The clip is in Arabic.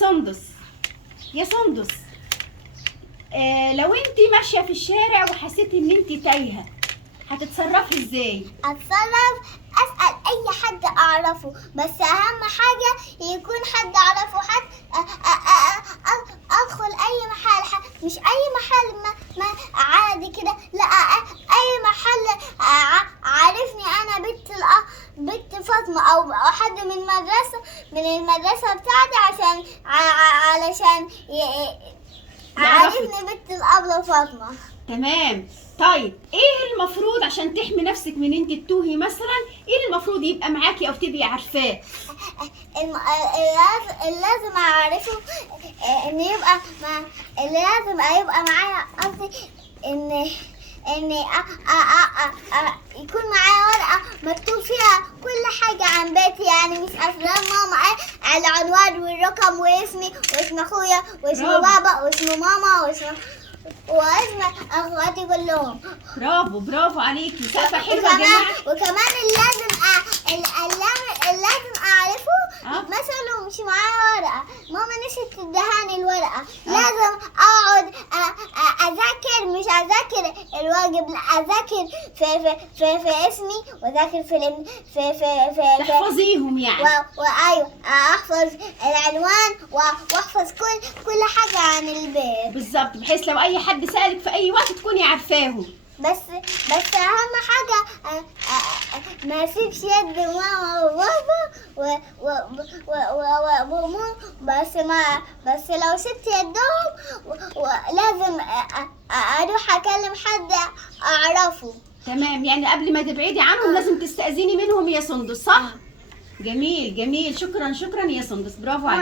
سندس، يا سندس، لو انت ماشيه في الشارع وحسيتي ان انت تايهه هتتصرفي ازاي؟ اتصرف اسال اي حد اعرفه، بس اهم حاجه يكون حد اعرفه، حد ادخل اي محل، مش اي محل ما عادي كده، لا اي محل عارفني انا بنت فاطمه او حد من المدرسه بتاعتي، علشان عارفني بنت الابله فاطمه. تمام. طيب ايه المفروض عشان تحمي نفسك من انت تتوهي مثلا؟ ايه المفروض يبقى معاكي او تبقي عارفاه؟ لازم اعرفه ان يبقى لازم يبقى معايا، قصدي ان يكون معايا ورقه مكتوب فيها كل حاجه عن بيتي، يعني مش افلام ماما، العنوان والرقم واسمي واسم اخويا واسم بابا واسم ماما واسم اخواتي كلهم. برافو عليكي، سقفه حلوه يا جماعه. وكمان اللازم اعرفه مثلا لو مش معايا ورقه، ماما نسيت تدهاني الورقه، لازم اقعد اذاكر، مش اذاكر الواجب، لا اذاكر في اسمي، واذاكر في تحفظيهم يعني. وايوه احفظ العنوان واحفظ كل حاجه عن البيت بالظبط، بحيث لو اي حد سألك في اي وقت تكوني عارفاهم. بس اهم حاجه ما اسيبش يد ماما وبابا بس لو سبت يدهم لازم اروح اكلم حد اعرفه. تمام، يعني قبل ما تبعدي عنهم لازم تستأذني منهم يا سندس، صح؟ جميل، شكرا يا سندس، برافو عليكي.